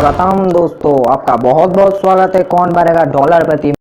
स्वागतम दोस्तों, आपका बहुत बहुत स्वागत है। कौन भरेगा डॉलर प्रति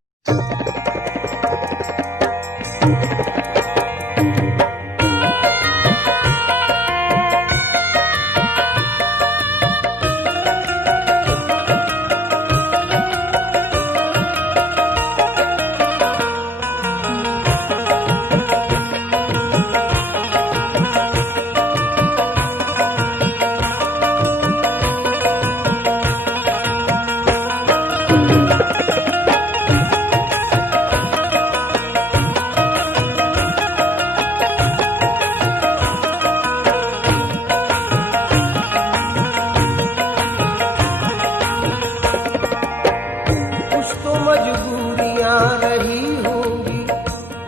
रही होंगी,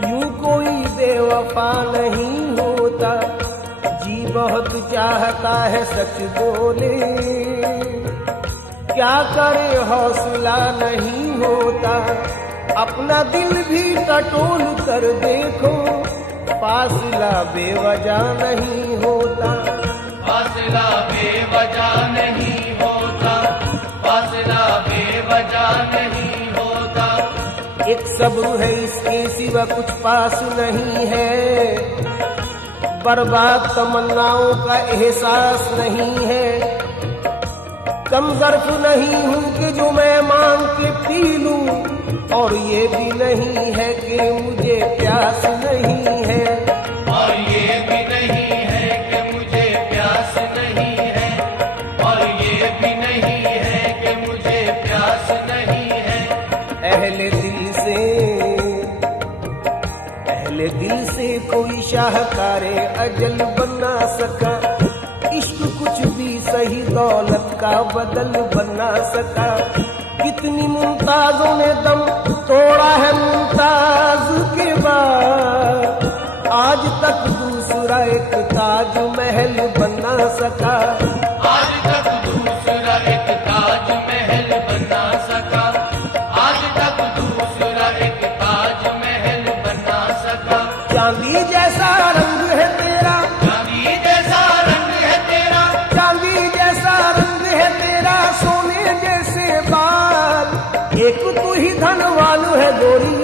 यूं कोई बेवफा नहीं होता। जी बहुत चाहता है सच बोले, क्या करे हौसला नहीं होता। अपना दिल भी टटोल कर देखो, फासला बेवजह नहीं होता। फासला बेवजह नहीं होता, फासला बेवजह नहीं होता। एक सब्र है इसके सिवा कुछ पास नहीं है, बर्बाद तमन्नाओं का एहसास नहीं है। कम ज़र्फ नहीं हूँ कि जो मैं मांग के पी लूं, और ये भी नहीं है कि मुझे प्यास नहीं है। और ये भी नहीं है कि मुझे प्यास नहीं है, और ये भी नहीं है कि मुझे प्यास नहीं है। अहले दिल से कोई शाहकारे अजल बना सका। इश्क कुछ भी सही दौलत का बदल बना सका। कितनी मुमताजों ने दम तोड़ा है मुमताज के बाद, आज तक दूसरा एक ताज महल बना सका। आज तक दूसरा एक ताज महल बना सका, आज तक दूसरा एक ताज महल बना सका। चांदी जैसा रंग है तेरा, चांदी जैसा रंग है तेरा, चांदी जैसा रंग है तेरा, सोने जैसे बाल। एक तू ही धनवान है गोरी,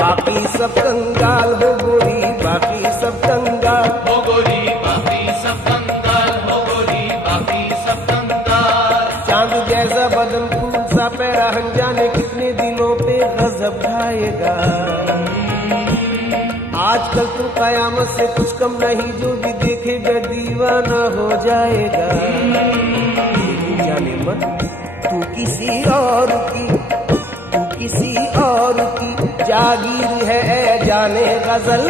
बाकी सब कंगाल हो गोरी, बाकी सब कंगाल हो गोरी, बाकी सब कंगाल हो गोरी, बाकी सब कंगाल। चांद जैसा बदन फूल सा पैरा, हम जाने कितने दिलों पे गजब ढाएगा। आजकल तो कयामत से कुछ कम नहीं, जो भी देखेगा दीवाना हो जाएगा। जाने मन तू किसी और की, तू किसी और की जागीर है जाने गजल।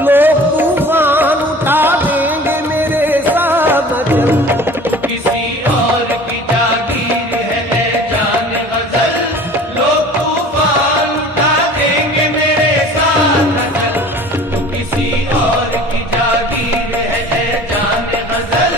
लोग तूफान उठा देंगे मेरे साथ चल। किसी और की जागीर है जाने गजल, लोग तूफान उठा देंगे मेरे साथ चल। किसी और की जागीर है जाने गजल,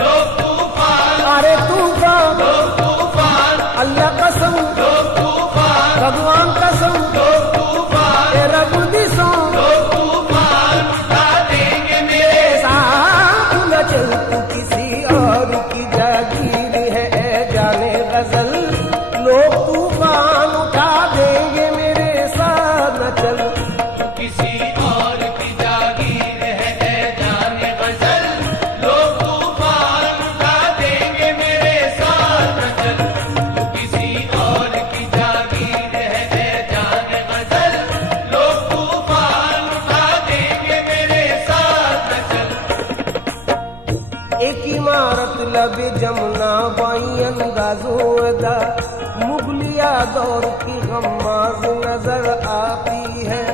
लोग तूफान, अरे तूफान, लोग तूफान, अल्लाह कसम, लोग तूफान, भगवान कसम, लोग तूफान, तेरा बुद्धि सो लोग तूफान उठा देंगे मेरे साथ न चल। तू किसी और की जागीर है जाने गजल, लोग तूफान उठा देंगे मेरे साथ न चल। किसी और की जागीर है जाने गजल, लोग तूफान उठा देंगे मेरे साथ न चल। किसी और की जागीर है जाने गजल, लोग तूफान उठा देंगे मेरे साथ न चल। एक इमारत लबे जमुना बाई अंदाजों अदा, मुगलिया दौर की गम्माज नजर आती है।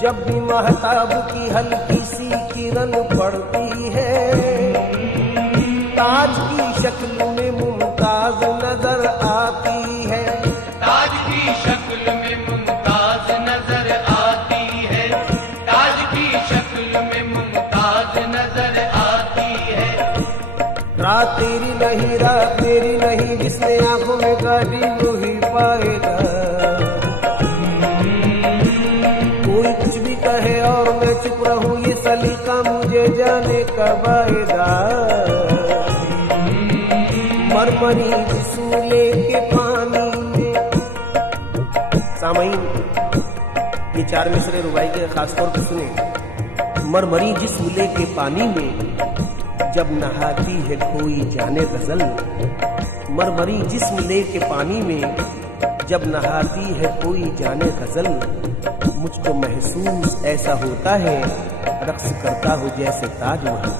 जब भी महताब की हल्की सी किरण पड़ती है, ताज की शक्ल में मुमताज नजर आती है। ताज की शक्ल में मुमताज नजर आती है, ताज की शक्ल में मुमताज नजर आती है। रात तेरी नहीं, रात मेरी नहीं, जिसने आंखों में गाड़ी वही पाएगा। कोई कुछ भी कहे और मैं चुप रहूं, ये सलीका मुझे जाने कब आएगा। मरमर मरमरी जिस्म लेके पानी में। सामईन, ये 4 मिसरे रुबाई के खासतौर पर सुने। मरमरी जिस्म लेके पानी में जब नहाती है कोई जाने गजल। मरमरी जिस्म लेके पानी में जब नहाती है कोई जाने गजल। मुझको महसूस ऐसा होता है रक्स करता हूँ जैसे ताजमहल।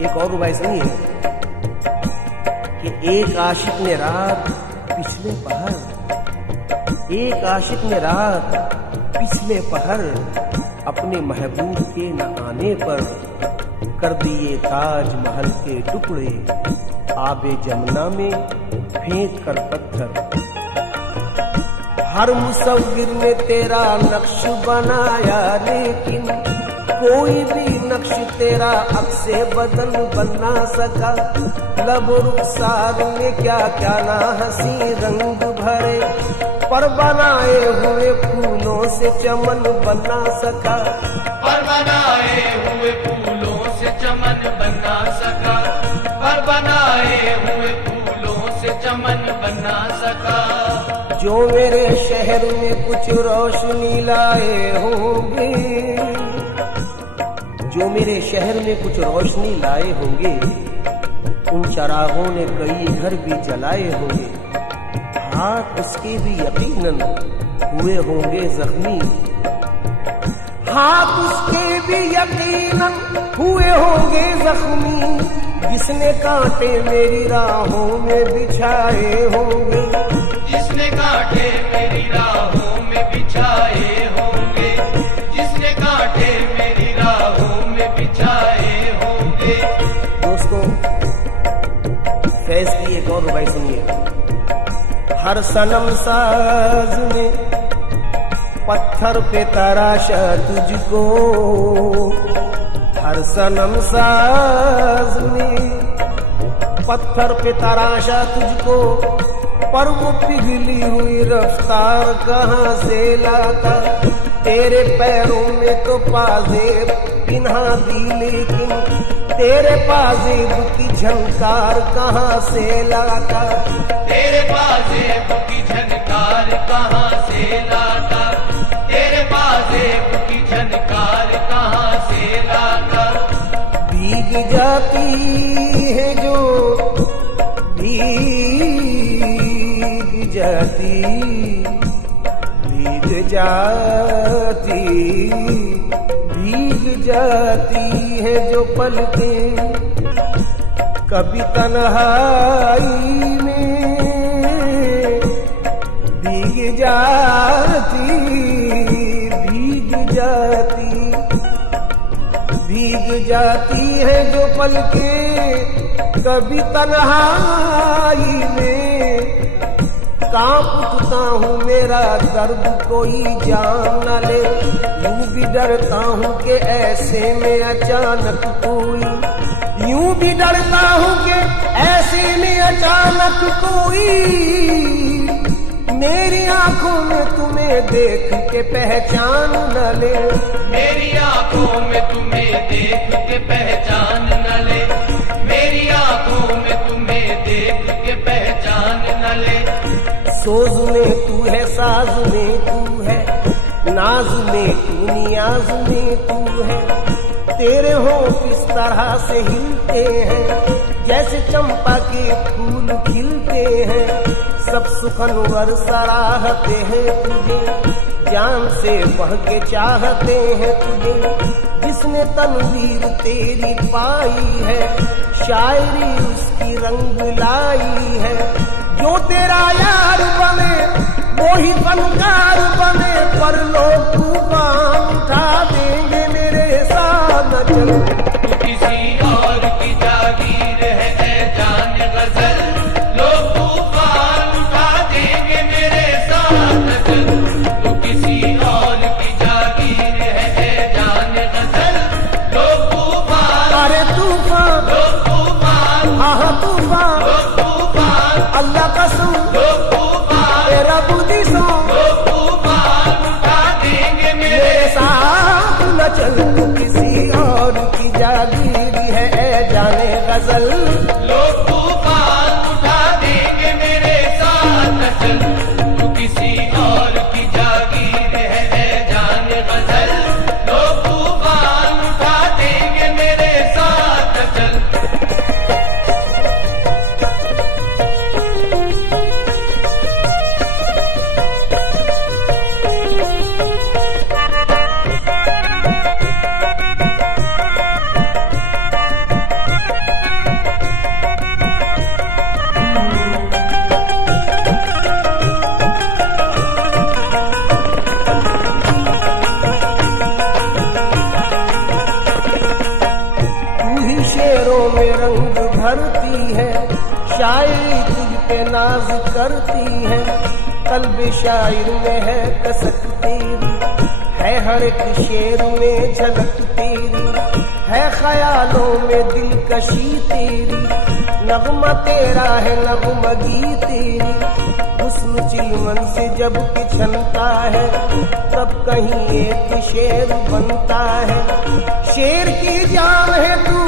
एक और रुबाई सुनिए कि एक आशिक ने रात पिछले पहर, एक आशिक ने रात पिछले पहर अपने महबूब के न आने पर कर दिए ताजमहल के टुकड़े आबे जमुना में फेंक कर पत्थर। हर मुसव्विर ने तेरा नक्श बनाया लेकिन कोई भी नक्श तेरा अक्से बदन बना सका। लब रुखसार में क्या क्या ना हंसी रंग भरे पर बनाए हुए फूलों से चमन बना सका। पर बनाए हुए फूलों से चमन बना सका। पर बनाए हुए फूलों से चमन बना सका। जो मेरे शहर में कुछ रोशनी लाए होंगे, जो मेरे शहर में कुछ रोशनी लाए होंगे, उन चरागों ने कई घर भी जलाए होंगे। हाथ उसके भी यकीनन हुए होंगे जख्मी, हाथ उसके भी यकीनन हुए होंगे जख्मी। जिसने कांटे मेरी राहों में बिछाए होंगे, जिसने कांटे मेरी राहों में बिछाए होंगे। जिसने कांटे मेरी राहों में बिछाए होंगे। दोस्तों, फैज की एक और रुबाई सुनिए। हर सनम साज ने पत्थर पे तराशा तुझको। हर सनम साज ने पत्थर पे तराशा तुझको। पर वो पिघली हुई रफ्तार कहाँ से लाता। तेरे पैरों में तो पाजेब पिन्हा दी लेकिन तेरे पाजेब की झनकार कहाँ से लाता। तेरे पाजेब की झनकार कहाँ से लाता। तेरे पाजेब की झनकार कहाँ से लाता। भीग जाती है जो भीग जाती, भीग जाती, भीग जाती है जो पलकें कभी तन्हाई में। भीग जाती, भीग जाती, भीग जाती है जो पलकें कभी तन्हाई में। कांप उठता हूँ मेरा दर्द कोई जान न ले। यूं भी डरता हूँ कि ऐसे में अचानक कोई, यूं भी डरता हूँ कि ऐसे में अचानक कोई मेरी आंखों में तुम्हें देख के पहचान न ले। मेरी आंखों में तुम्हें देख के पहचान न ले। मेरी आंखों में तुम्हें देख के पहचान न ले। सोज में तू है, साज में तू है, नाज में तू, नियाज में तू है। तेरे होंठ इस तरह से हिलते हैं जैसे चंपा के फूल खिलते हैं। सब सुखनवर सराहते हैं तुझे, जान से बढ़ के चाहते हैं तुझे। जिसने तनवीर तेरी पाई है, शायरी उसकी रंग लाई है। जो तेरा यार बने वो ही फनकार बने, पर लोग तूफान उठा देंगे मेरे साथ न चल। तू किसी और की जागीर है ऐ जान गजल। लोग तूफान उठा देंगे मेरे साथ चल। तू किसी और की जागीर है ऐ जान गजल। लोग तूफान, अरे तूफान, लोग तूफान, हाँ तूफान, लोग तूफान, अल्लाह कसम लोग तूफान, तेरा बुद्धि सो लोग तूफान उठा देंगे मेरे साथ न चल। तू किसी और की जागीरी है ऐ जाने गजल। लोग तूफान में रंग भरती है, शायरी तुझ पे नाज करती है, कल्ब शायर में है कसक तेरी, है हर एक शेर में झलक तेरी, है ख्यालों में दिलकशी तेरी, नगमा तेरा है नगमगी तेरी, हुस्न चिलमन से जब पिछलता है तब कहीं एक शेर बनता है। शेर की जान है तू,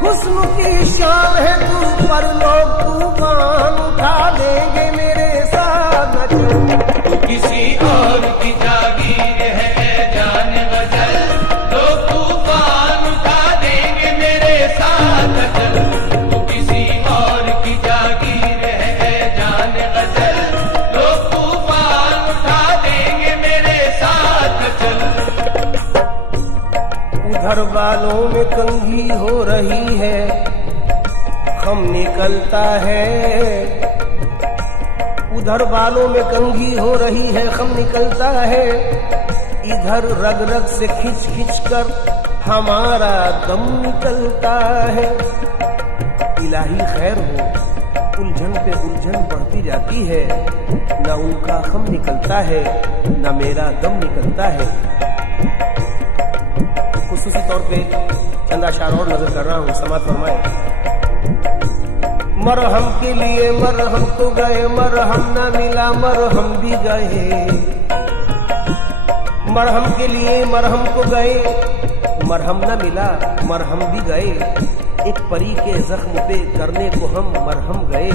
हुस्न की शान है तू, पर लोग तूफान उठा देंगे मेरे साथ न चल। किसी और की जागीर है जान गजल, लोग तूफान उठा देंगे मेरे साथ चल। तू किसी और की जागीर है जान गजल, लोग तूफान उठा देंगे मेरे साथ चल। उधर बालों में कंघी हो रही है, खम निकलता है, उधर बालों में कंघी हो रही है, खम निकलता है, इधर रग रग से खिंच खिंच कर हमारा दम निकलता है। इलाही खैर हो, उलझन पे उलझन बढ़ती जाती है, न उनका खम निकलता है न मेरा दम निकलता है। खुसूसी तौर पे चंद अशार और नजर कर रहा हूँ, समात फरमाए। मरहम के लिए मरहम तो गए, मरहम न मिला मरहम भी गए, मरहम के लिए मरहम को गए, मरहम न मिला मरहम भी गए, एक परी के जख्म पे करने को हम मरहम गए,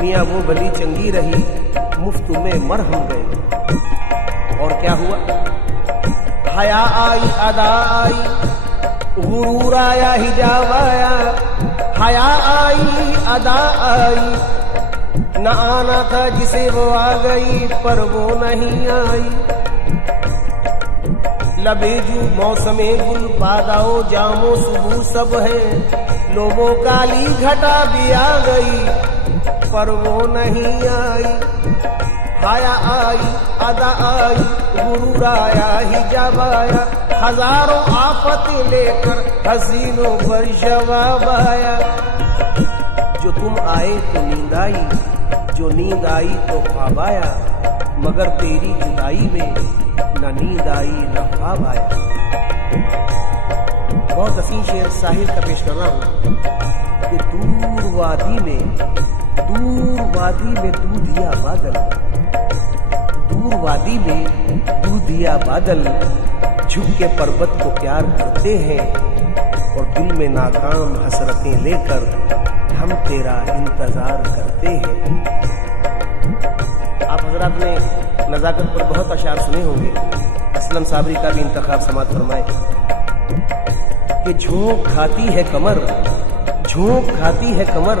मियाँ वो भली चंगी रही मुफ्त में मरहम गए। और क्या हुआ? हया आई अदा आई, गुरूर आया हिजाब आया, हया आई अदा आई, न आना था जिसे वो आ गई पर वो नहीं आई। लबेजू मौसमे गुल बादाओ जामो सुबह सब है, लोगों काली घटा भी आ गई पर वो नहीं आई। हया आई अदा आई, गुरूर आया हिजाब आया, हजारों आफतें लेकर हसीनों पर जवाब आया। जो तुम आए तो नींद आई, जो नींद आई तो ख्वाब आया, मगर तेरी जुदाई में न नींद आई न ख्वाब आया। बहुत हसीन शेर साहिर का पेश कर रहा हूँ कि दूर वादी में दूधिया बादल, दूर वादी में दूधिया बादल, झुक के पर्वत को प्यार करते हैं और दिल में नाकाम हसरतें लेकर हम तेरा इंतजार करते हैं। आप हजरात ने नजाकत पर बहुत अशार सुने होंगे, असलम साबरी का भी इंतखाब समात फरमाए कि झोंक खाती है कमर, झोंक खाती है कमर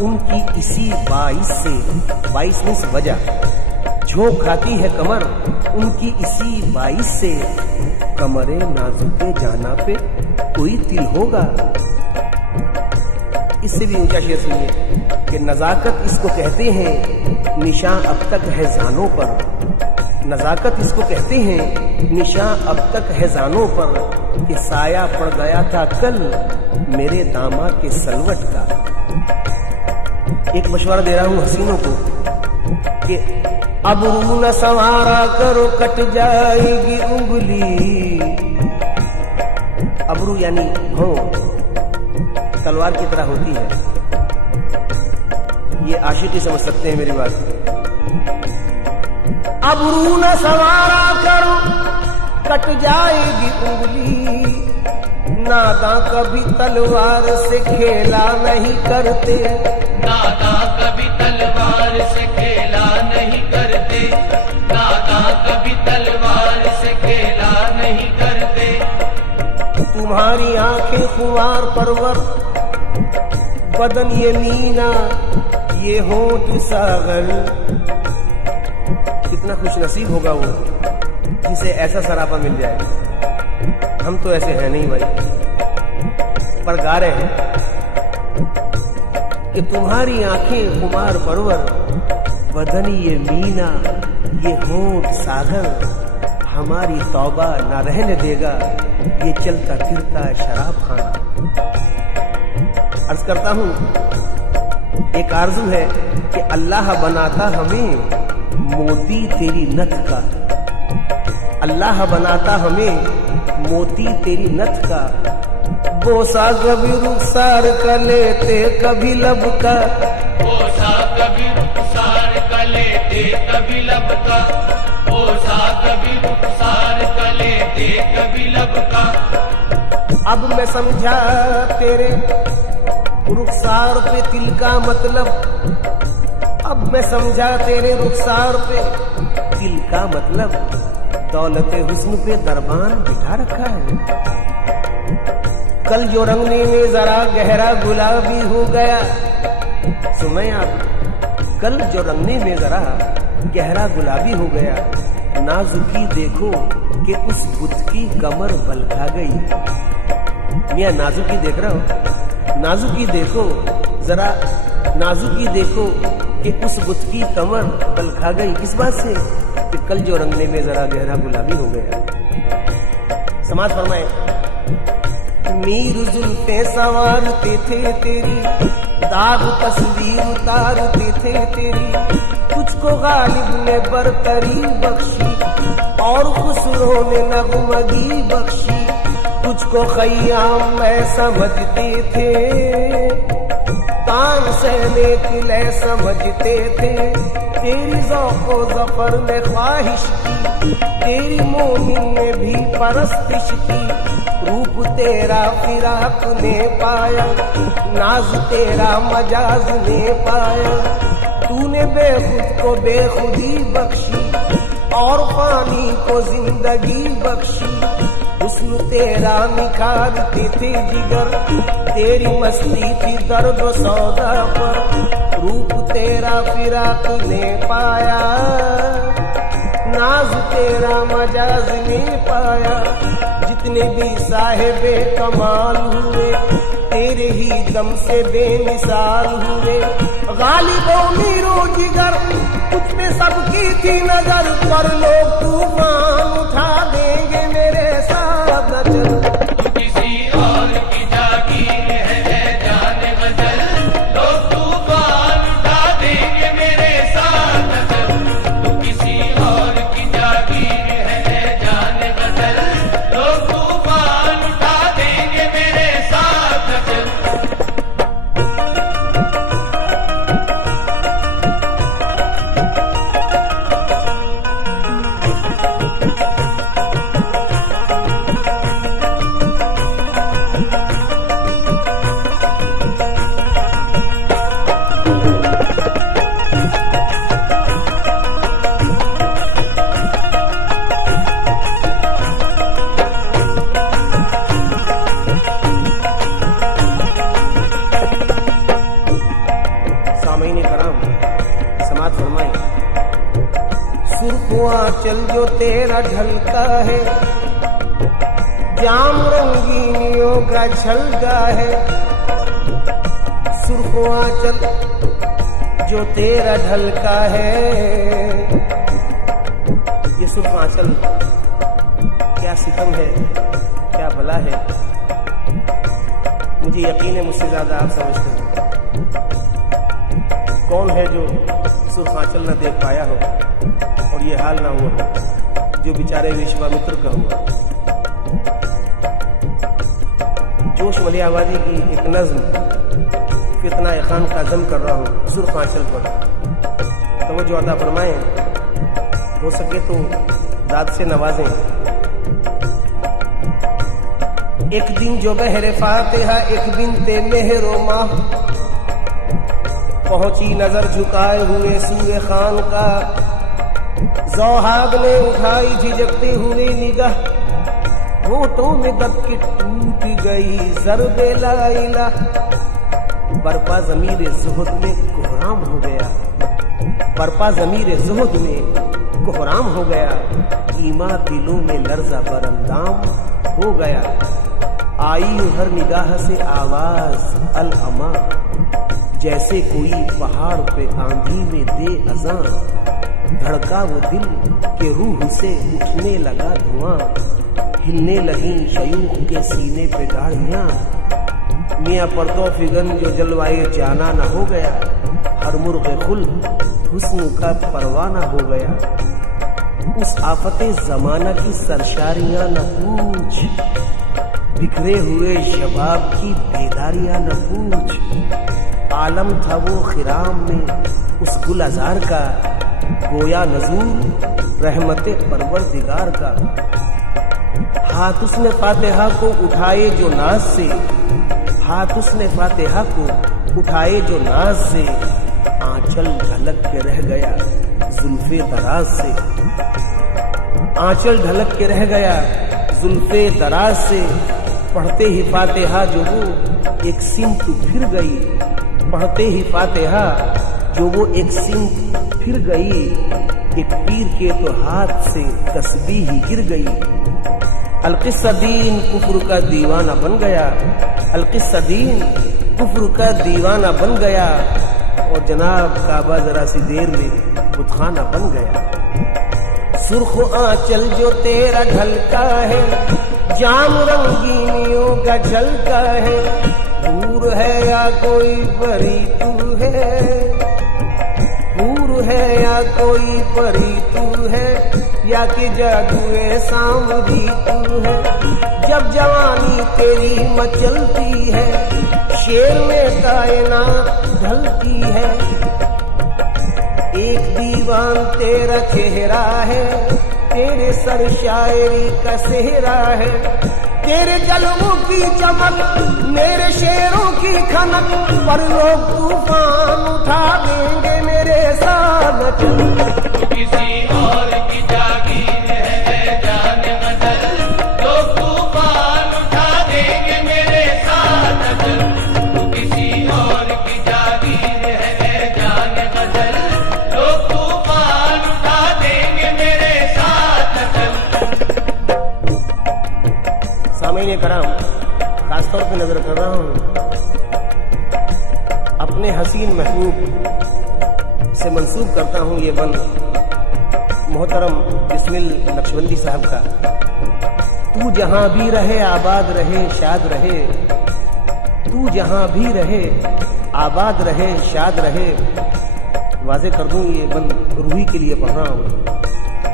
उनकी इसी 22 से, 22 में वजह, झोंक खाती है कमर उनकी इसी 22 से, कमरे नाजुके जाना पे कोई तिल होगा। इससे भी ऊंचा शेर सुनिए कि नजाकत इसको कहते हैं निशान अब तक है जानों पर, नजाकत इसको कहते हैं निशान अब तक है जानों पर, कि साया पड़ गया था कल मेरे दामाद के सलवट का। एक मशवरा दे रहा हूं हसीनों को कि अब रू न संवारा करो कट जाएगी उंगली। अबरू यानी भौं तलवार की तरह होती है, ये आशिक ही समझ सकते हैं मेरी बात। अबरू न संवारा करो कट जाएगी उंगली, नादा कभी तलवार से खेला नहीं करते, नादा कभी तलवार से खेला नहीं करते, नादा कभी तलवार से खेला नहीं करते। तुम्हारी आंखें खुमार परवर, बदन ये मीना ये होंठ सागर। कितना खुश नसीब होगा वो जिसे ऐसा सरापा मिल जाए। हम तो ऐसे हैं नहीं भाई, पर गा रहे हैं कि तुम्हारी आंखें खुमार परवर, बदन ये मीना ये होंठ सागर, हमारी तौबा ना रहने देगा ये चलता फिरता शराब खाना। अर्ज करता हूं, एक आरज़ू है कि अल्लाह बनाता हमें मोती तेरी नथ का, अल्लाह बनाता हमें मोती तेरी नथ का, बोसा कभी रुखसार का लेते कभी लब का, बोसा कभी रुखसार का लेते कभी लब का, बोसा कभी रुखसार का लेते कभी लब का। अब मैं समझा तेरे रुखसार पे तिल का मतलब, अब मैं समझा तेरे रुखसार पे तिल का मतलब, दौलत हुस्न पे दरबान बिठा रखा है। कल जो रंगने में जरा गहरा गुलाबी हो गया, सुने आप, कल जो रंगने में जरा गहरा गुलाबी हो गया, नाजुकी देखो कि उस बुत की कमर बल खा गई। मियां नाजुकी देख रहा हो, नाजुकी देखो जरा, नाजुकी देखो कि उस बुत की कमर बल खा गई। किस बात से? कि कल जो रंगने में जरा गहरा गुलाबी हो गया। समाज फरमाए, मीर जुल्फे संवारते थे तेरी, दाग तस्वीर उतारते थे तेरी, तुझको गालिब ने बरतरी बख्शी और खुसरो ने नगमगी बख्शी, तुझको खय्याम में समझते थे, तान सहने किले समझते थे, तेरी ज़ौक़ो ज़फ़र में ख्वाहिश की, तेरी मोमिन ने भी परस्तिश की, रूप तेरा फिराक ने पाया, नाज तेरा मजाज ने पाया, तूने बेखुद को बेखुदी बख्शी और पानी को जिंदगी बख्शी, हुस्न तेरा निखारते थे जिगर, तेरी मस्ती थी दर्द सौदा पर, रूप तेरा फिराक ने पाया, नाज तेरा मजाज ने पाया, जितने भी साहिबे कमाल हुए तेरे ही दम से बेमिसाल हुए, गालिबों मीरो जिगर तुझ पे सबकी थी नजर, पर लोग तूफान उठा देंगे मेरे साथ न चल। तू किसी और की जागीर है जाने गजल, लोग तूफान उठा देंगे मेरे साथ न चल। तू किसी और की जागीर है जाने गजल, लोग तूफान उठा देंगे मेरे साथ न चल। चल जो तेरा ढलता है, जाम रंगीनियों का छलका है, सुर्खुआ चल जो तेरा ढलका है। ये सुर्खांचल क्या सितम है, क्या भला है, मुझे यकीन है मुझसे ज्यादा आप समझते हैं। कौन है जो सुर्खांचल न देख पाया हो और ये हाल ना हुआ हो जो बेचारे विश्वामित्र का हुआ। जोश मलियावादी की एक नज्म फितना खान का जम कर रहा हूँ सुर्खांचल पर, तो वो जो अता फरमाएं, हो सके तो दाद से नवाजें। एक दिन जो बहरे फातिहा एक बिनते मेहरो माह, पहुंची नजर झुकाए हुए सूरे खान का, ज़ौहाब ने उठाई झिझकते हुए निगाह, होठों में दबके टूट गई ज़र्बे ला इलाह, बरपा ज़मीर ज़ुहद में कोहराम हो गया, बरपा ज़मीर ज़ुहद में कोहराम हो गया, ईमा दिलों में लर्ज़ा बरंदाम हो गया, आई हर निगाह से आवाज अल अमा, जैसे कोई पहाड़ पे आंधी में दे अज़ां, धड़का वो दिल के रूह से उठने लगा धुआं, हिलने लगी शयूख के सीने पे गाड़ियां, मियाँ परतो फिगन जो जलवाए जाना न हो गया, हर मुर्ग खुल हुस्न का परवाना हो गया। उस आफते जमाना की सरशारियां न पूछ, बिखरे हुए शबाब की बेदारियां न पूछ। आलम था वो खिराम में उस गुल अज़ार का, गोया नजूर रहमते परवरदिगार का। हाथ उसने फातिहा को उठाए जो नाज से, हाथ उसने फातिहा को उठाए जो नाज से, आंचल ढलक के रह गया जुल्फे दराज से, आंचल ढलक के रह गया जुल्फे दराज से। पढ़ते ही फातिहा जो वो एक सिमत फिर गई, पढ़ते ही फातिहा जो वो एक सिमत फिर गई। एक पीर के तो हाथ से तस्बीह ही गिर गई। अलकिस्सदीन कुफ्र का दीवाना बन गया, अलकिस्सदीन कुफ्र का दीवाना बन गया। और जनाब काबा जरा सी देर में बुतखाना बन गया। सुर्ख आंचल जो तेरा ढलका है, जाम रंगीनियों का झलका है। हूर है या कोई परी तू है, हूर है या कोई परी तू है, या कि जादुए सामरी तू है। जब जवानी तेरी मचलती है, शेर में कायनात ढलती है। एक दीवान तेरा चेहरा है, तेरे सर शायरी का सेहरा है। तेरे जलवों की चमक, मेरे शेरों की खनक, पर लोग तूफान उठा देंगे मेरे साथ चल। किसी और की जागीर है जाने बदल, लोग तूफान उठा देंगे मेरे साथ चल। किसी और की जागीर है जाने बदल, लोग तूफान उठा देंगे मेरे साथ चल। सामईन कराम, खासतौर पे नजर कर रहा हूँ अपने हसीन महबूब से मंसूब करता हूँ ये बन मोहतरम बिस्मिल नक्शबंदी साहब का। तू जहां भी रहे आबाद रहे शाद रहे, तू जहां भी रहे आबाद रहे शाद रहे। वाजे कर दूं ये बन रूही के लिए पढ़ रहा हूँ।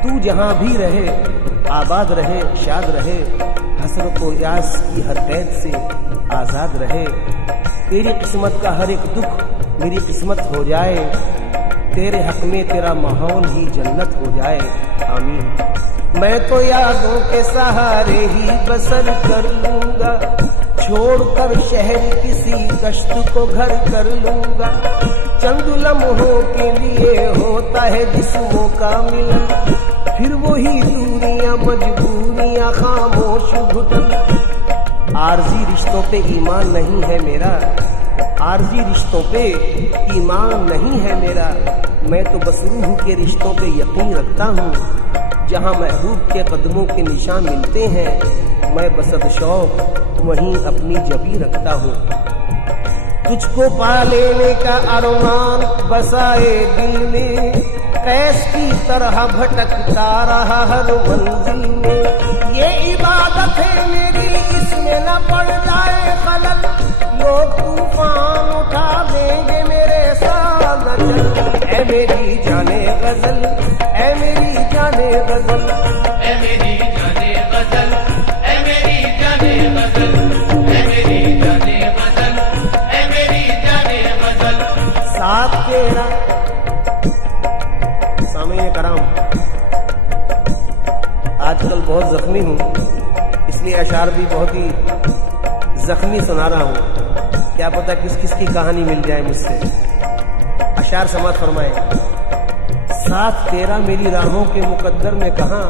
तू जहां भी रहे आबाद रहे शाद रहे, हसरत व यास की हर कैद से आजाद रहे। तेरी किस्मत का हर एक दुख मेरी किस्मत हो जाए, तेरे हक में तेरा माहौल ही जन्नत हो जाए। आमीन। मैं तो यादों के सहारे ही बसर कर लूंगा, छोड़कर शहर किसी कश्त को घर कर लूंगा। चंद लम्हों के लिए होता है जिस्मों का मिलन, फिर वही दूरियां मजबूरियां खामोश घुटन। आरजी रिश्तों पे ईमान नहीं है मेरा, आरजी रिश्तों पे ईमान नहीं है मेरा। मैं तो बस रूह के रिश्तों पे यकीन रखता हूँ, जहाँ महबूब के कदमों के निशान मिलते हैं, मैं बसद शौक वहीं अपनी जबी रखता हूँ। तुझको पा लेने का अरमान बसाए दिल में, कैस की तरह भटकता रहा हर मंजिल में। ये इबादत है मेरी, इसमें न पड़ जाए खलल, लोग तूफान उठा देंगे मेरे साथ चल। ऐ मेरी जाने गजल, ऐ मेरी जाने गजल, ऐ मेरी जाने गजल, ऐ मेरी जाने गजल, ऐ मेरी जाने गजल, ऐ मेरी जाने गजल। साथ तेरा सामईन कराम, आजकल बहुत जख्मी हूँ, इसलिए अशार भी बहुत ही जख्मी सुना रहा हूँ। क्या पता किस किस की कहानी मिल जाए मुझसे। अशार समात फरमाए। साथ तेरा मेरी राहों के मुकद्दर में कहाँ,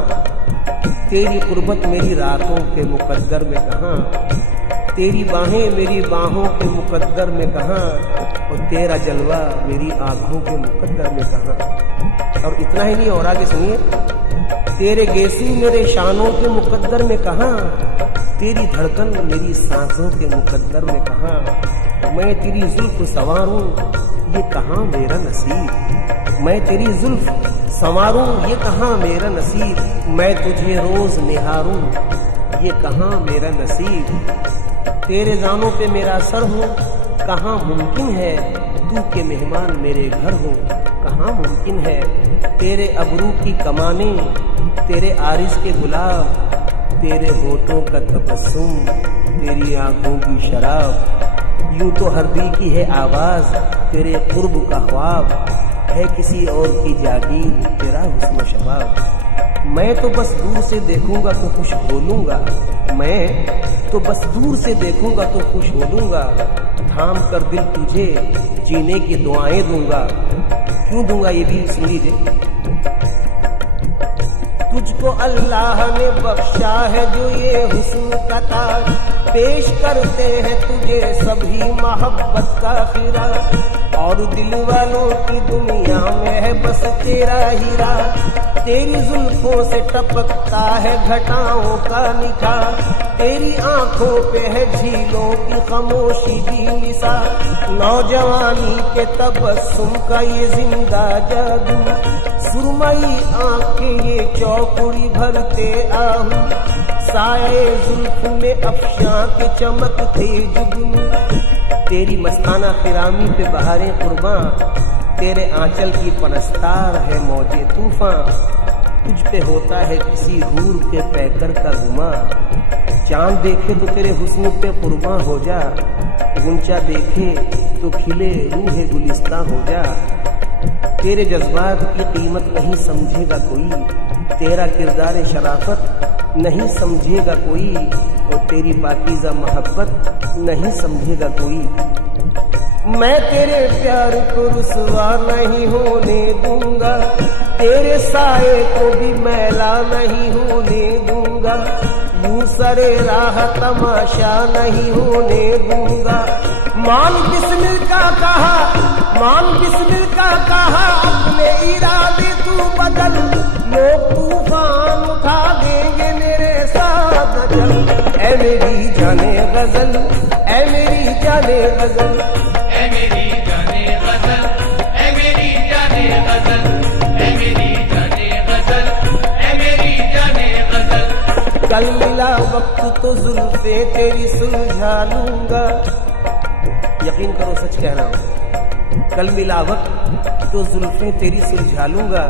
तेरी कुर्बत मेरी रातों के मुकद्दर में कहाँ। तेरी बाहें मेरी बाहों के मुकद्दर में कहाँ, और तेरा जलवा मेरी आंखों के मुकद्दर में कहाँ। और इतना ही नहीं, और आगे सुनिए। तेरे गेसी मेरे शानों के मुकद्दर में कहाँ, तेरी धड़कन मेरी सांसों के मुकद्दर में कहाँ। मैं तेरी जुल्फ संवारूं ये कहाँ मेरा नसीब, मैं तेरी जुल्फ संवारूं ये कहाँ मेरा नसीब। मैं तुझे रोज निहारूं ये कहाँ मेरा नसीब। तेरे जानों पे मेरा सर हो, कहाँ मुमकिन है तू के मेहमान मेरे घर हो। कहाँ मुमकिन है तेरे अबरू की कमाने, तेरे आरिस के गुलाब, तेरे होठों का तबस्सुम, तेरी आंखों की शराब। यूं तो हर दिल की है आवाज तेरे कुर्ब का ख्वाब, है किसी और की जागीर तेरा हुस्न शबाब। मैं तो बस दूर से देखूंगा तो खुश हो लूंगा, मैं तो बस दूर से देखूंगा तो खुश हो लूंगा। थाम कर दिल तुझे जीने की दुआएं दूंगा। क्यों दूंगा ये भी सुन लीजिए। तुझको अल्लाह ने बख्शा है जो ये हुस्न का ताज, पेश करते हैं तुझे सभी मोहब्बत का खिरा, और दिल वालों की दुनिया में है बस तेरा हीरा। तेरी जुल्फों से टपकता है घटाओं का निखार, तेरी आंखों पे है झीलों की खामोशी भी निसार। नौजवानी के तबस्सुम का ये जिंदा जादू, सुरमई आंखें ये चौकुड़ी भरते आहू, साये जुल्फ में अफशां के चमकते जुगनू। तेरी मस्ताना फिरामी पे बहारें कुर्बां, तेरे आंचल की परस्तार है मौजे तूफान। तुझ पे होता है किसी हूर के पैकर का गुमा, चांद देखे तो तेरे हुस्न पे कुर्बां हो जा, गुंचा देखे तो खिले रूह गुलिस्ता हो जा। तेरे जज्बात की कीमत नहीं समझेगा कोई, तेरा किरदार शराफत नहीं समझेगा कोई, और तेरी पाकीज़ा मोहब्बत नहीं समझेगा कोई। मैं तेरे प्यार को रुसवा नहीं होने दूंगा, तेरे साए को भी मैला नहीं होने दूंगा। यूं सरे राह तमाशा नहीं होने दूंगा। मान बिस्मिल का कहा, मान बिस्मिल का कहा, अपने इरादे तू बदल, लोग तूफान उठा देंगे मेरे साथ चल। ऐ मेरी जाने गजल, ऐ मेरी जाने गजल, ऐ मेरी जाने गजल, ऐ मेरी जाने गजल, ऐ मेरी जाने गजल, ऐ मेरी जाने गजल। कल मिला वक्त तो जुल्फे तेरी सुलझा लूंगा, यकीन करो सच कह रहा हूं। कल मिला वक्त तो जुल्फे तेरी सुलझा लूंगा,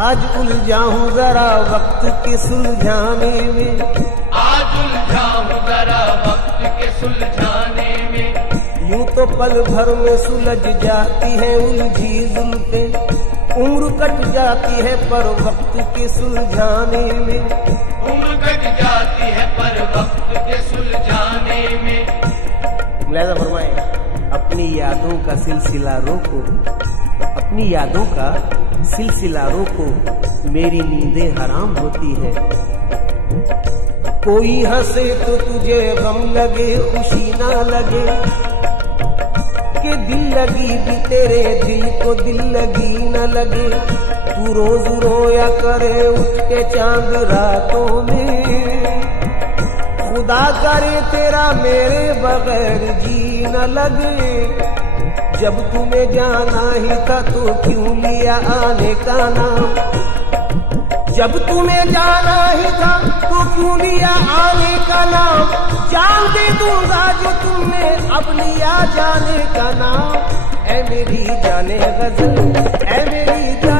आज उलझा हूं जरा वक्त के सुलझाने में, आज उलझा हूं जरा वक्त के सुलझाने में। यूं तो पल भर में सुलझ जाती है उलझी जुल्फे, उम्र कट जाती है पर वक्त के सुलझाने में। उम्र कट जाती है पर वक्त के सुलझाने में। मुलाहिज़ा फरमाएं, अपनी यादों का सिलसिला रोको, अपनी यादों का सिलसिला रोको, मेरी नींदें हराम होती है। कोई हंसे तो तुझे गम लगे खुशी ना लगे, कि दिल लगी भी तेरे दिल को दिल लगी न लगे। तू रोज रोया करे उठ के चांद रातों में, खुदा करे तेरा मेरे बगैर जी न लगे। जब तुम्हें जाना ही था तो क्यों लिया आने का नाम, जब तुम्हें जाना ही था तो क्यों लिया आने का नाम। जान दे दूंगा जो तुमने अब लिया जाने का नाम। ऐ मेरी जाने गजल, ऐ मेरी जाने